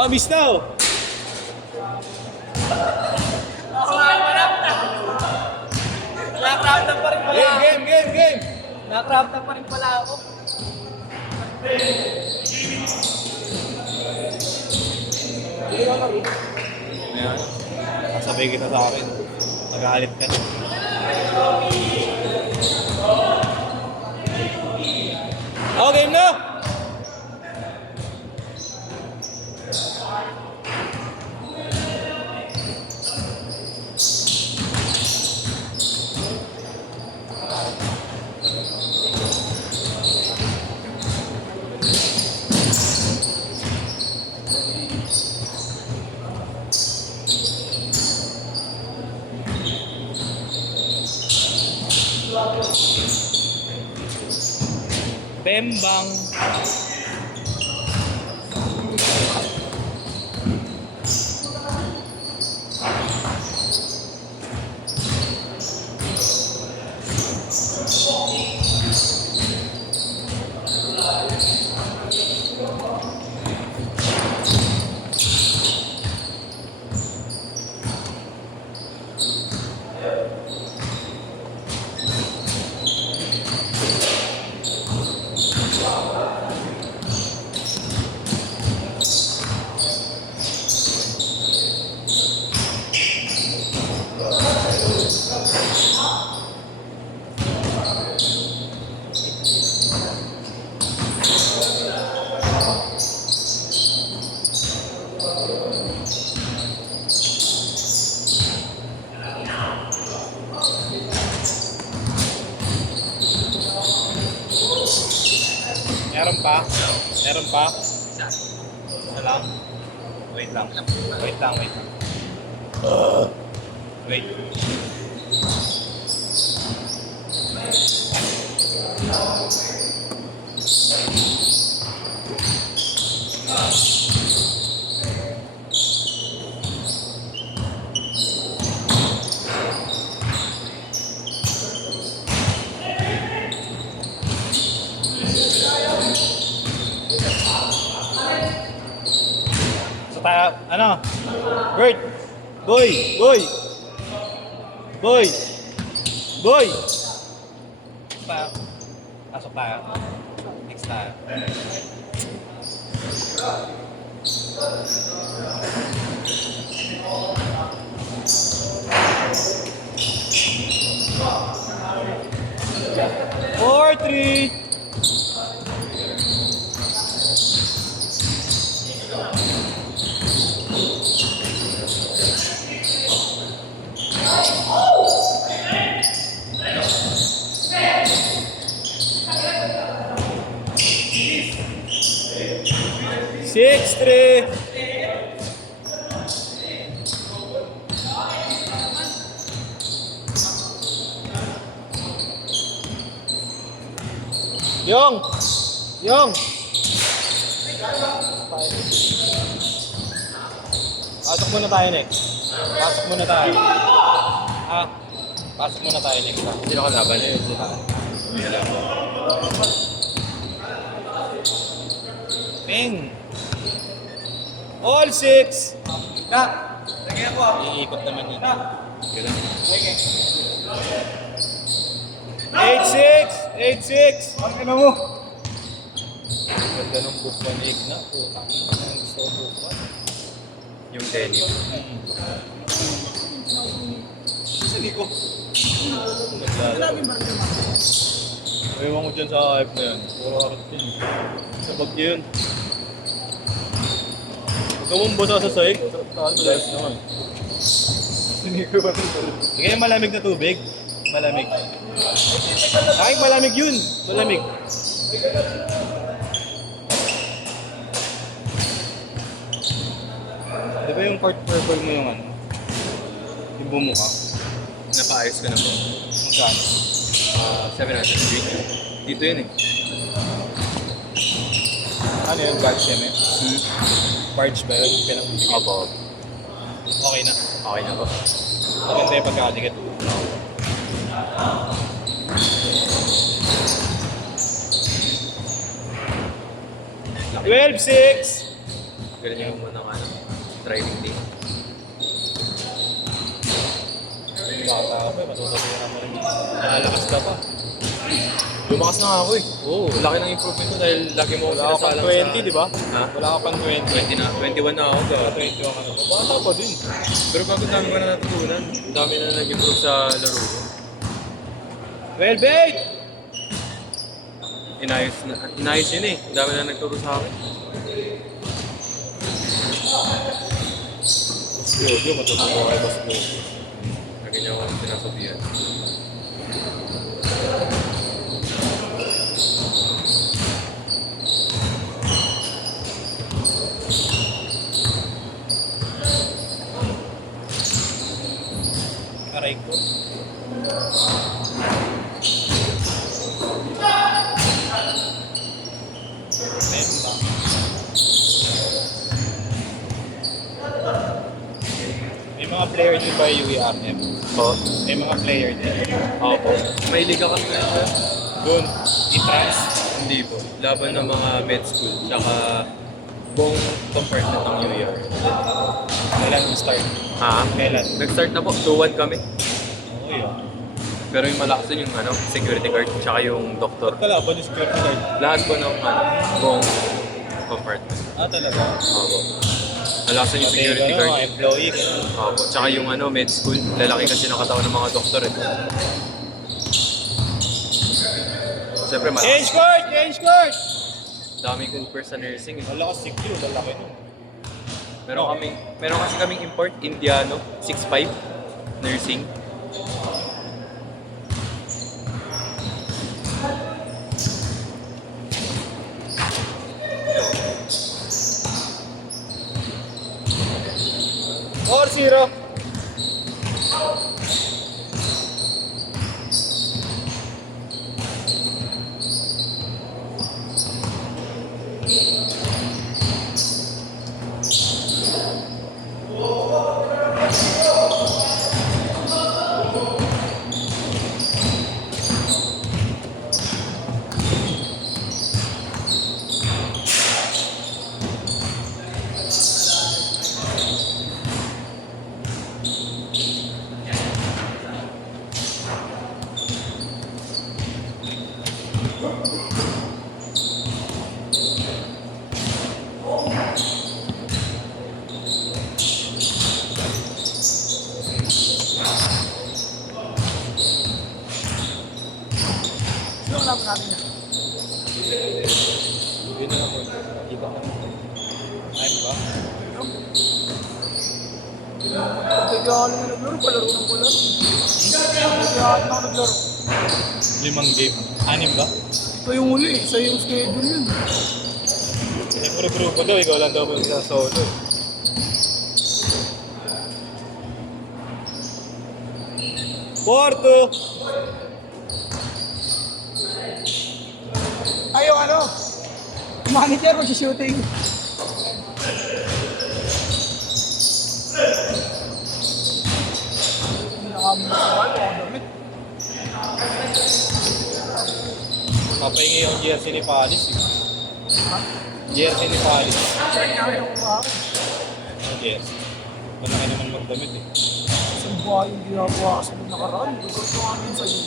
Oh, miss na oh. Nakrap na pa rin pala ako. Game. Nakrap na pa rin pala ako. Ayan. Sabay kita sa akin. Magalit ka. Oh, game na! Bembang. Meron pa? Meron pa? Isa lang? Wait lang. Wait. So tayo, ano? Bert! Boy! Pasok tayo. Next tayo. Four, three. Six, three. Yung. Pasok muna tayo next. Pasok muna tayo next. Sino ka laban? Ping. All six. Lagyan ako. Iikot naman yun. Ganun. 8-6. Ang ina mo. Ganda ng bukwan ni Igna. Putang ina ng gusto ng bukwan. Yung denim. Sige ko. Naglalaro. Ewan ko dyan sa hype na yan. Puro harap yun. Sa bag yun. Huwag ka mong basa sa sahig. Saan mo layas naman. Sige ko ba ito? Sige yung malamig na tubig. Malamig. Ay, malamig yun. Malamig. Di ba yung part purple mo yung ano? Yung bumukha? Napaayos ka na po. Magkano? 700 street. Dito yun eh. Ano yun? Barge yan eh? Barge ba yun? Pinag-bigay. Opo. Okay na. Okay na po. Maganda yung pagkakadikit. 12-6. Galing mo ng ano, driving team. Bata ka pa eh, matutuloy na mo rin. Nakalakas ka pa. Lumakas na nga ako eh. Oo, laki ng improvement ko dahil lagi mo ako Wala ka pang sinasalang 20, di ba? Ha? Wala ka pang 20. 20 na, 21 na ako. 21 ka na ba? Bata pa din. Pero bago dami ko na natutunan, dami na nag-improve sa laro ko. Well, bait! Inayos yun eh. Dami na nagturo sa akin. Jojo, matutuwa kay Boss Jojo. Lagi niya ako sinasabihan. Aray ko. Meron lang. May mga player din ba yung UERM? Oo. May mga player din. Opo. May liga kami ngayon. Doon, i-trans. Hindi po. Laban ng mga med school. Tsaka buong compartment ng New Year. Kailan mo start? Ha? Kailan? Nag-start na po. 2-1 kami. Oo yun. Pero yung malakas din yung ano, security guard tsaka yung doktor. Kalaban yung security guard. Lahat po ng ano, buong compartment. Ah, talaga? Opo. Malakas din yung Pati security ano, guard. employee, gano'n. Opo. Tsaka yung ano, med school. Lalaki kasi ng katawan ng mga doktor eh. Siyempre malakas. Change court! Change court! Daming Cooper sa nursing eh. Wala ka secure, lalaki nun. Meron kasi kaming import, Indiano, 6'5", nursing. Or zero. Sino ang laban natin yan? Yun na lang po. Iba ka. Ayun ba? Pagkakalo na naglaro, palaro ng palaro. Pagkakalo na naglaro. 5 game. 6 ba? Ito yung uli, isa yung schedule yun. Eh, puro grupo daw. Ikaw lang daw po sa solo. eh. Porto! Ayaw ano? Manager mo si shooting. Nakamuha sa wala, ako damit. Papahingi yung jersey ni Palis. Eh. Jersey ni Palis. Check na ayaw ko ba ako. Ang jersey. Malaki naman magdamit eh. Isang buhay yung ginagawa sa mga nakaraan. Gusto ko amin sa'yo.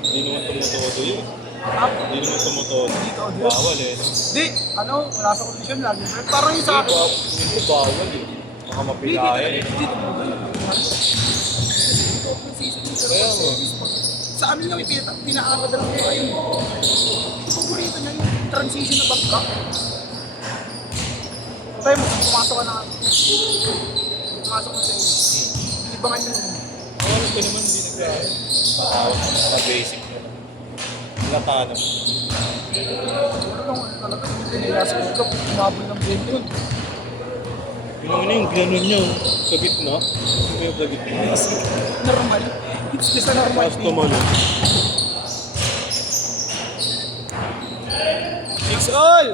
Hindi naman tumutodo yun. Ha? Hindi naman tumutodo. Hindi ka audio. Bawal eh. No? Di, ano, wala sa kondisyon lagi. Parang yung sa akin. Hindi bawal eh. Baka mapilayan eh. Hindi, Kaya mo. Sa amin nga may pinakakadala ko ayun. Paborito niya yung transition na bangka. Tayo mo, pumasok ka na. Pumasok ka sa inyo. Ibangan niyo naman. Oras ko naman hindi nag-aaral. Mga basic na lang. Lata naman. Ano lang, ano talaga, hindi nila sa ito. Umabol ng game yun. Yung ano yung gano'n niya oh. Sa gitna. Yung yung sa gitna. Yes, normal. It's just a normal Tapos thing. tumalon. 6 all!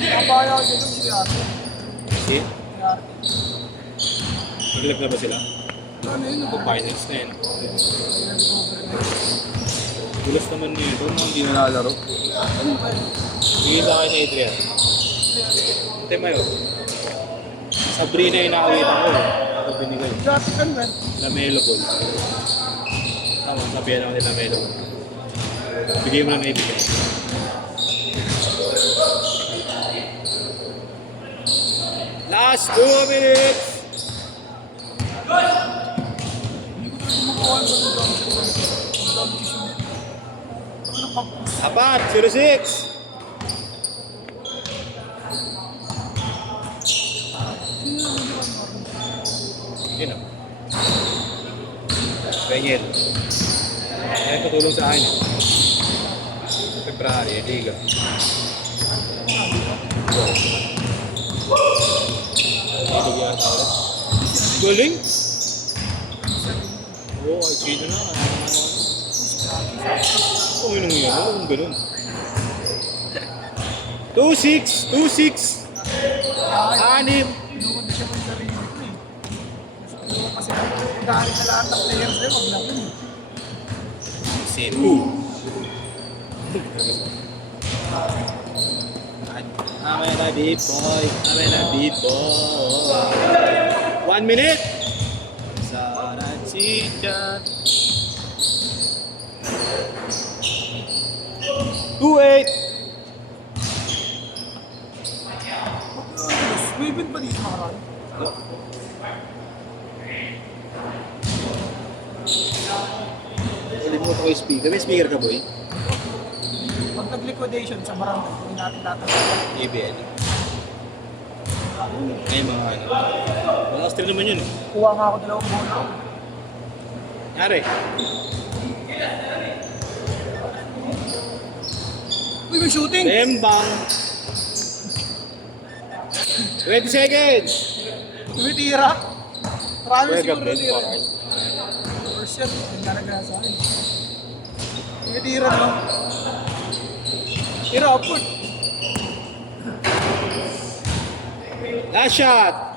Mabaya ko dito si Ate. Si? Si Ate. Maglag na ba sila? Ano ano yun, Finals na yun. Gulas naman nito, hindi nalalaro. Ano ba yun? Bigay sa akin ni Adrian. Tema yun. Sabrina yung nakawitan ko. Ito binigay. Dati kan ba? Lamelo ball. Tama, sabihan ako ni Lamelo. Bigay mo lang na ibigay. Last 2 minutes! Apat, 06! Yun o. Rengel. Yan patulong sa akin. February, Liga. Ito yan tawag. Galing! Oo, ay sino na. Oo, yun ang yan. Oo, kung ganun. 2-6! 2-6! Anim! Pinukunti siya ng sarili ko eh. Kasi galing na lahat ng players eh, wag lang yun. Cebu. Amen na beat boy. Amen na beat boy. 1 minute. Sarang si Chan. 2-8. Waving pa dito makaraan. Kalimutan ko yung speaker. May speaker ka boy? Pag nag-liquidation sa barangay, hindi natin tatapos. ABL. Ay mga ano. Malakas din naman yun. Kuha nga ako dalawang bola. Yari. Uy, may shooting! Tembang. 20 seconds. Tumitira. Marami Where siguro ka tira. Ben? First shot, ang talaga sa akin. Tumitira no? Tira upward. Last shot.